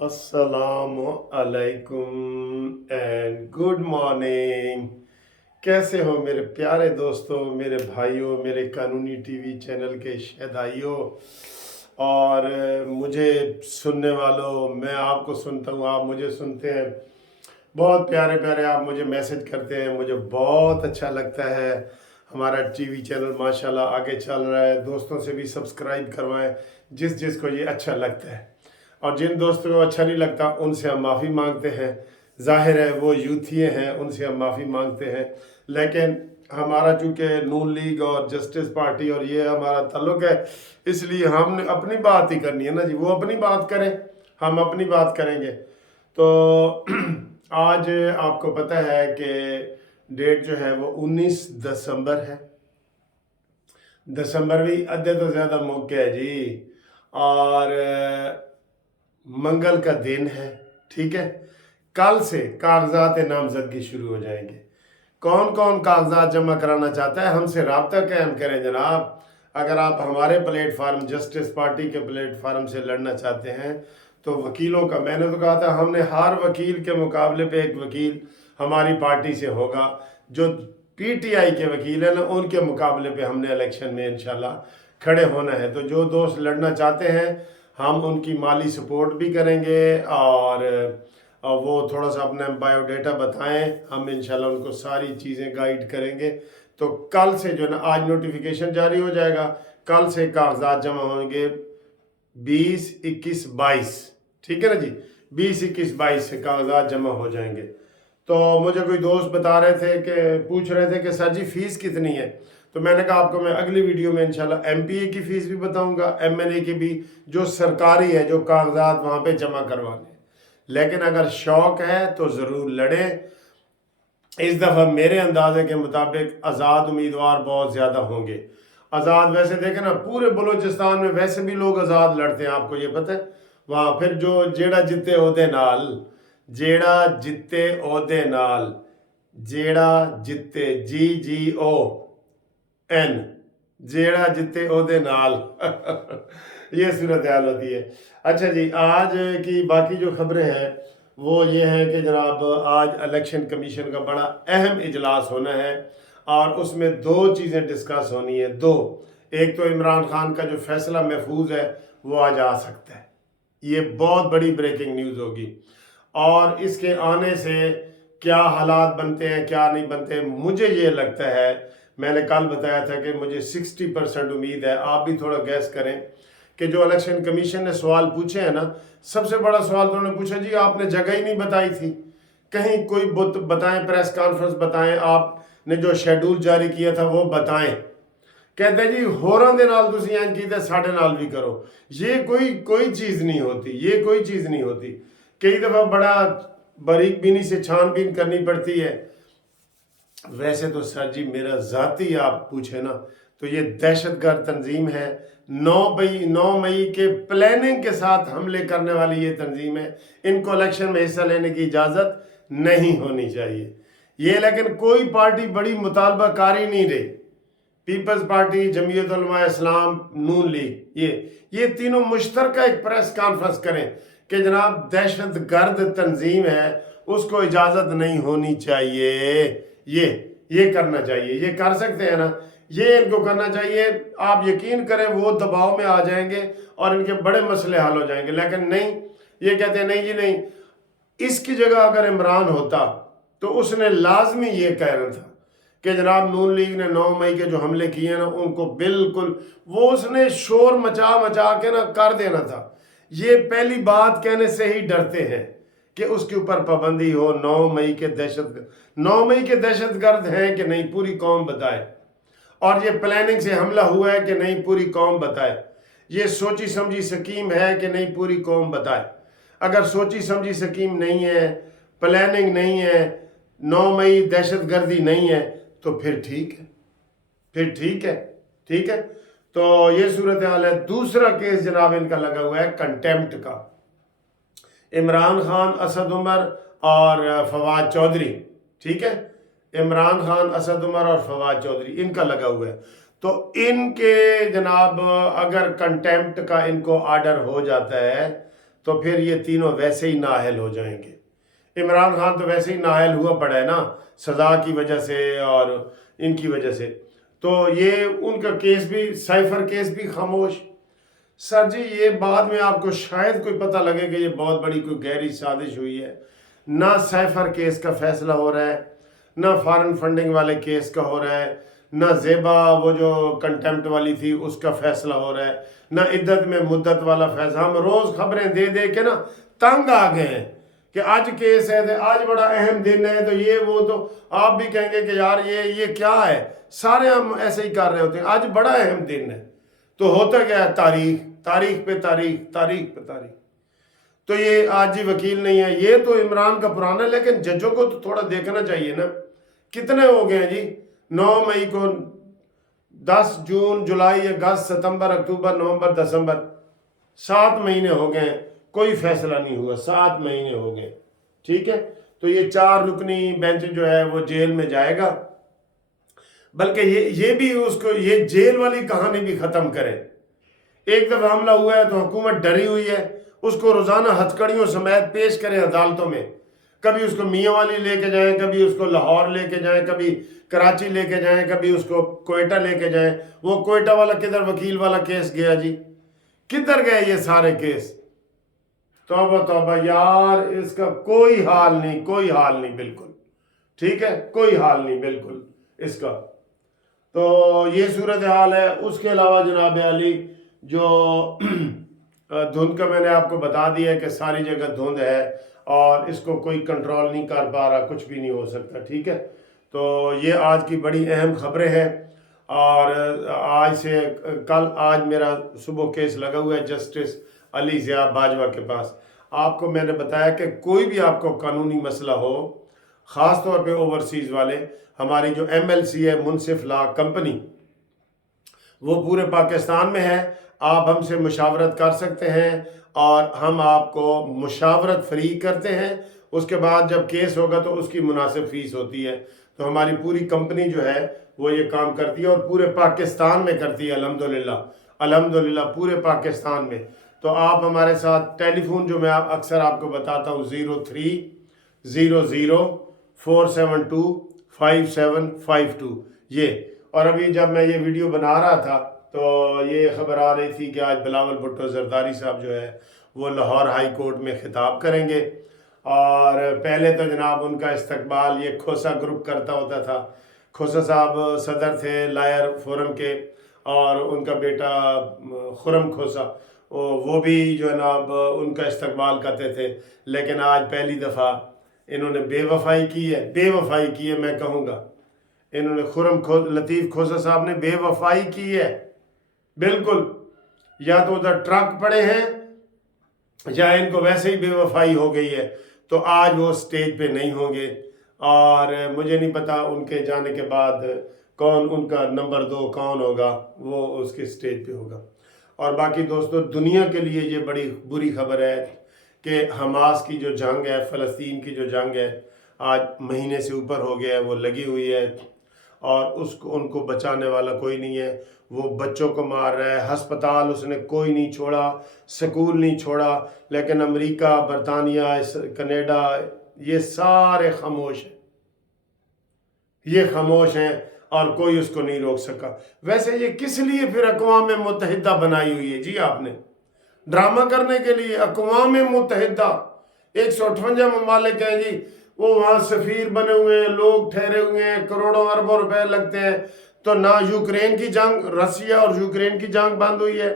अस्सलामु अलैकुम and good morning. कैसे हो मेरे प्यारे दोस्तों, मेरे भाइयों, मेरे कानूनी टीवी चैनल के शहदाइयों और मुझे सुनने वालों। मैं आपको सुनता हूँ, आप मुझे सुनते हैं। बहुत प्यारे प्यारे आप मुझे मैसेज करते हैं, मुझे बहुत अच्छा लगता है। हमारा टीवी चैनल माशाल्लाह आगे चल रहा है। दोस्तों से भी सब्सक्राइब करवाएं जिस जिसको ये अच्छा लगता है, और जिन दोस्तों को अच्छा नहीं लगता उनसे हम माफ़ी मांगते हैं। ज़ाहिर है वो यूथिये हैं, उनसे हम माफ़ी मांगते हैं। लेकिन हमारा चूँकि नून लीग और जस्टिस पार्टी और ये हमारा ताल्लुक़ है, इसलिए हमने अपनी बात ही करनी है ना जी। वो अपनी बात करें, हम अपनी बात करेंगे। तो आज आपको पता है कि डेट जो है वो 19 दिसंबर है। दिसंबर भी अद्धे तो ज़्यादा मौके है जी। और मंगल का दिन है, ठीक है। कल से कागजात नामजदगी शुरू हो जाएंगे। कौन कौन कागजात जमा कराना चाहता है हमसे रब्ता कायम करें जनाब। अगर आप हमारे प्लेटफार्म जस्टिस पार्टी के प्लेटफार्म से लड़ना चाहते हैं तो वकीलों का, मैंने तो कहा था हमने हर वकील के मुकाबले पे एक वकील हमारी पार्टी से होगा। जो पीटीआई के वकील हैं ना, उनके मुकाबले पे हमने इलेक्शन में इंशाल्लाह खड़े होना है। तो जो दोस्त लड़ना चाहते हैं हम उनकी माली सपोर्ट भी करेंगे, और वो थोड़ा सा अपना बायोडाटा बताएं, हम इंशाल्लाह उनको सारी चीज़ें गाइड करेंगे। तो कल से जो ना, आज नोटिफिकेशन जारी हो जाएगा, कल से कागजात जमा होंगे 20, 21, 22, ठीक है ना जी। 20, 21, 22 से कागजात जमा हो जाएंगे। तो मुझे कोई दोस्त बता रहे थे कि पूछ रहे थे कि सर जी फ़ीस कितनी है। तो मैंने कहा आपको मैं अगली वीडियो में इंशाल्लाह एमपीए की फ़ीस भी बताऊंगा, एमएनए की भी, जो सरकारी है, जो कागजात वहाँ पे जमा करवाने। लेकिन अगर शौक़ है तो ज़रूर लड़ें। इस दफ़ा मेरे अंदाजे के मुताबिक आज़ाद उम्मीदवार बहुत ज़्यादा होंगे। आज़ाद वैसे देखें ना, पूरे बलूचिस्तान में वैसे भी लोग आज़ाद लड़ते हैं, आपको ये पता है। वहाँ फिर जो जेड़ा जिते ओहदे नाल, जेड़ा जिते ओहदे नाल, जेड़ा जिते GGON, जेड़ा जिते ओहदे नाल ये सूरत हाल होती है। अच्छा जी, आज की बाकी जो खबरें हैं वो ये है कि जनाब आज इलेक्शन कमीशन का बड़ा अहम इजलास होना है, और उसमें दो चीज़ें डिस्कस होनी है। दो, एक तो इमरान खान का जो फैसला महफूज है वो आज आ सकता है, ये बहुत बड़ी ब्रेकिंग न्यूज़ होगी। और इसके आने से क्या हालात बनते हैं क्या नहीं बनते, मुझे ये लगता है, मैंने कल बताया था कि मुझे 60% उम्मीद है, आप भी थोड़ा गैस करें कि जो इलेक्शन कमीशन ने सवाल पूछे हैं ना, सबसे बड़ा सवाल तो उन्होंने पूछा जी आपने जगह ही नहीं बताई थी, कहीं कोई बुत बताएं, प्रेस कॉन्फ्रेंस बताएं, आपने जो शेड्यूल जारी किया था वो बताएं। कहते जी होरां दे नाल तुसीं इंज कीता, साडे नाल भी करो। ये कोई चीज़ नहीं होती, ये कोई चीज़ नहीं होती। कई दफ़ा बड़ा बारीक बीनी से छानबीन करनी पड़ती है। वैसे तो सर जी मेरा ज़ाती आप पूछे ना तो ये दहशतगर्द तंजीम है। 9 मई के प्लानिंग के साथ हमले करने वाली ये तंजीम है। इनको इलेक्शन में हिस्सा लेने की इजाज़त नहीं होनी चाहिए। ये लेकिन कोई पार्टी बड़ी मुतालबा कारी नहीं रही। पीपल्स पार्टी, जमीयत उलमा इस्लाम, नून लीग, ये तीनों मुश्तरका एक प्रेस कॉन्फ्रेंस करें कि जनाब दहशतगर्द तंजीम है, उसको इजाज़त नहीं होनी चाहिए। ये करना चाहिए, ये कर सकते हैं ना, ये इनको करना चाहिए। आप यकीन करें वो दबाव में आ जाएंगे और इनके बड़े मसले हल हो जाएंगे। लेकिन नहीं, ये कहते हैं नहीं जी नहीं। इसकी जगह अगर इमरान होता तो उसने लाजमी ये कहना था कि जनाब नून लीग ने 9 मई के जो हमले किए ना उनको बिल्कुल, वो उसने शोर मचा मचा के ना कर देना था। ये पहली बात कहने से ही डरते हैं कि उसके ऊपर पाबंदी हो। 9 मई के दहशतगर्द हैं कि नहीं, पूरी कौम बताए। और ये प्लानिंग से हमला हुआ है कि नहीं, पूरी कौम बताए। ये सोची समझी स्कीम है कि नहीं, पूरी कौम बताए। अगर सोची समझी स्कीम नहीं है, प्लानिंग नहीं है, 9 मई दहशतगर्दी नहीं है, तो फिर ठीक है, ठीक है। तो ये सूरत हाल है। दूसरा केस जनाब इनका लगा हुआ है कंटेम्प्ट का। इमरान खान, असद उमर और फवाद चौधरी, ठीक है। इमरान खान, असद उमर और फवाद चौधरी, इनका लगा हुआ है। तो इनके जनाब अगर कंटेम्प्ट का इनको आर्डर हो जाता है تو پھر یہ تینوں ویسے ہی نااہل ہو جائیں گے۔ عمران خان تو ویسے ہی نااہل ہوا پڑا ہے نا، سزا کی وجہ سے اور ان کی وجہ سے، تو یہ ان کا کیس بھی، سائفر کیس بھی خاموش۔ سر جی یہ بعد میں آپ کو شاید کوئی پتہ لگے کہ یہ بہت بڑی کوئی گہری سازش ہوئی ہے۔ نہ سائفر کیس کا فیصلہ ہو رہا ہے، نہ فارن فنڈنگ والے کیس کا ہو رہا ہے، نہ زیبا وہ جو کنٹیمپٹ والی تھی اس کا فیصلہ ہو رہا ہے، نہ عدت میں مدت والا فیصلہ۔ ہم روز خبریں دے دے کے نا تنگ آ گئے ہیں کہ آج کیس ہے، آج بڑا اہم دن ہے، تو یہ وہ، تو آپ بھی کہیں گے کہ یار یہ کیا ہے، سارے ہم ایسے ہی کر رہے ہوتے ہیں۔ آج بڑا اہم دن ہے، تو ہوتا کیا ہے، تاریخ پہ تاریخ۔ تو یہ آج ہی وکیل نہیں ہے، یہ تو عمران کا پرانا ہے، لیکن ججوں کو تو تھوڑا دیکھنا چاہیے نا۔ کتنے ہو گئے ہیں جی؟ 9 مئی کو، 10 جون، جولائی، اگست، ستمبر، اکتوبر، نومبر، دسمبر، 7 مہینے ہو گئے ہیں، کوئی فیصلہ نہیں ہوا، 7 مہینے ہو گئے، ٹھیک ہے۔ تو یہ 4 رکنی بینچ جو ہے وہ جیل میں جائے گا، بلکہ یہ بھی اس کو یہ جیل والی کہانی بھی ختم کرے۔ ایک دفعہ حملہ ہوا ہے تو حکومت ڈری ہوئی ہے، اس کو روزانہ ہتھکڑیوں سمیت پیش کریں عدالتوں میں، کبھی اس کو میاں والی لے کے جائیں، کبھی اس کو لاہور لے کے جائیں، کبھی کراچی لے کے جائیں، کبھی اس کو کوئٹہ لے کے جائیں۔ وہ کوئٹہ والا کدھر وکیل والا کیس گیا جی؟ کدھر گئے یہ سارے کیس؟ توبہ یار، اس کا کوئی حال نہیں بالکل، ٹھیک ہے، کوئی حال نہیں بالکل اس کا۔ تو یہ صورتحال ہے۔ اس کے علاوہ جناب علی جو دھند کا میں نے آپ کو بتا دیا ہے کہ ساری جگہ دھند ہے اور اس کو کوئی کنٹرول نہیں کر پا رہا، کچھ بھی نہیں ہو سکتا، ٹھیک ہے۔ تو یہ آج کی بڑی اہم خبریں ہیں، اور آج میرا صبح کیس لگا ہوا ہے جسٹس علی ضیاء باجوہ کے پاس۔ آپ کو میں نے بتایا کہ کوئی بھی آپ کو قانونی مسئلہ ہو، خاص طور پہ اوورسیز والے، ہماری جو MLC ہے، منصف لا کمپنی، وہ پورے پاکستان میں ہے، آپ ہم سے مشاورت کر سکتے ہیں اور ہم آپ کو مشاورت فری کرتے ہیں۔ اس کے بعد جب کیس ہوگا تو اس کی مناسب فیس ہوتی ہے۔ تو ہماری پوری کمپنی جو ہے وہ یہ کام کرتی ہے اور پورے پاکستان میں کرتی ہے، الحمدللہ پورے پاکستان میں۔ تو آپ ہمارے ساتھ ٹیلی فون جو میں اکثر آپ کو بتاتا ہوں، 0300472572 یہ۔ اور ابھی جب میں یہ ویڈیو بنا رہا تھا تو یہ خبر آ رہی تھی کہ آج بلاول بھٹو زرداری صاحب جو ہے وہ لاہور ہائی کورٹ میں خطاب کریں گے، اور پہلے تو جناب ان کا استقبال یہ کھوسا گروپ کرتا ہوتا تھا۔ کھوسا صاحب صدر تھے لائر فورم کے، اور ان کا بیٹا خرم کھوسا وہ بھی جو جناب ان کا استقبال کرتے تھے، لیکن آج پہلی دفعہ انہوں نے بے وفائی کی ہے، میں کہوں گا انہوں نے لطیف کھوسا صاحب نے بے وفائی کی ہے بالکل، یا تو ادھر ٹرک پڑے ہیں یا ان کو ویسے ہی بے وفائی ہو گئی ہے، تو آج وہ سٹیج پہ نہیں ہوں گے، اور مجھے نہیں پتا ان کے جانے کے بعد کون ان کا نمبر 2 کون ہوگا، وہ اس کے سٹیج پہ ہوگا۔ اور باقی دوستو، دنیا کے لیے یہ بڑی بری خبر ہے کہ حماس کی جو جنگ ہے، فلسطین کی جو جنگ ہے، آج مہینے سے اوپر ہو گیا ہے، وہ لگی ہوئی ہے، اور ان کو بچانے والا کوئی نہیں ہے۔ وہ بچوں کو مار رہا ہے، ہسپتال اس نے کوئی نہیں چھوڑا، سکول نہیں چھوڑا، لیکن امریکہ، برطانیہ، کینیڈا، یہ سارے خاموش ہیں، اور کوئی اس کو نہیں روک سکا۔ ویسے یہ کس لیے پھر اقوام متحدہ بنائی ہوئی ہے جی؟ آپ نے ڈرامہ کرنے کے لیے اقوام متحدہ، 158 ممالک ہیں جی، وہ وہاں سفیر بنے ہوئے ہیں، لوگ ٹھہرے ہوئے ہیں، کروڑوں اربوں روپے لگتے ہیں، تو نہ یوکرین کی جنگ، رسیا اور یوکرین کی جنگ بند ہوئی ہے،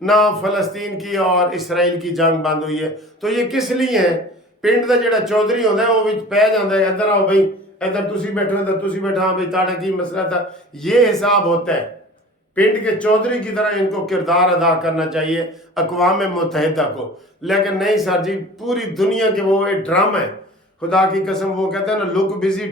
نہ فلسطین کی اور اسرائیل کی جنگ بند ہوئی ہے۔ تو یہ کس لیے ہے؟ پنڈ دا جڑا چودھری ہوتا ہے وہ بھی پہ جاتا ہے، ادھر آؤ بھائی، ادھر تسی بیٹھو، ادھر تسی بیٹھا، ہاں بھائی تاڑا کی مسئلہ تھا، یہ حساب ہوتا ہے۔ پنڈ کے چودھری کی طرح ان کو کردار ادا کرنا چاہیے اقوام متحدہ کو، لیکن نہیں سر جی، پوری دنیا کے وہ ایک ڈرامہ ہے، خدا کی قسم۔ وہ کہتے ہیں نا، لک بزی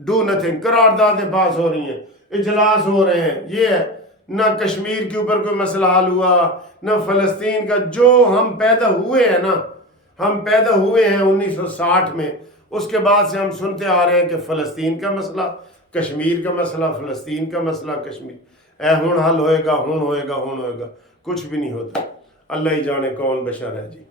ڈو نتھنگ، قراردادیں پاس ہو رہی ہیں، اجلاس ہو رہے ہیں، یہ ہے، نہ کشمیر کے اوپر کوئی مسئلہ حل ہوا، نہ فلسطین کا۔ جو ہم پیدا ہوئے ہیں نا، ہم پیدا ہوئے ہیں 1960 میں، اس کے بعد سے ہم سنتے آ رہے ہیں کہ فلسطین کا مسئلہ، کشمیر کا مسئلہ، فلسطین کا مسئلہ، کشمیر، ہون حل ہوئے گا، کچھ بھی نہیں ہوتا۔ اللہ ہی جانے کون بشر ہے جی.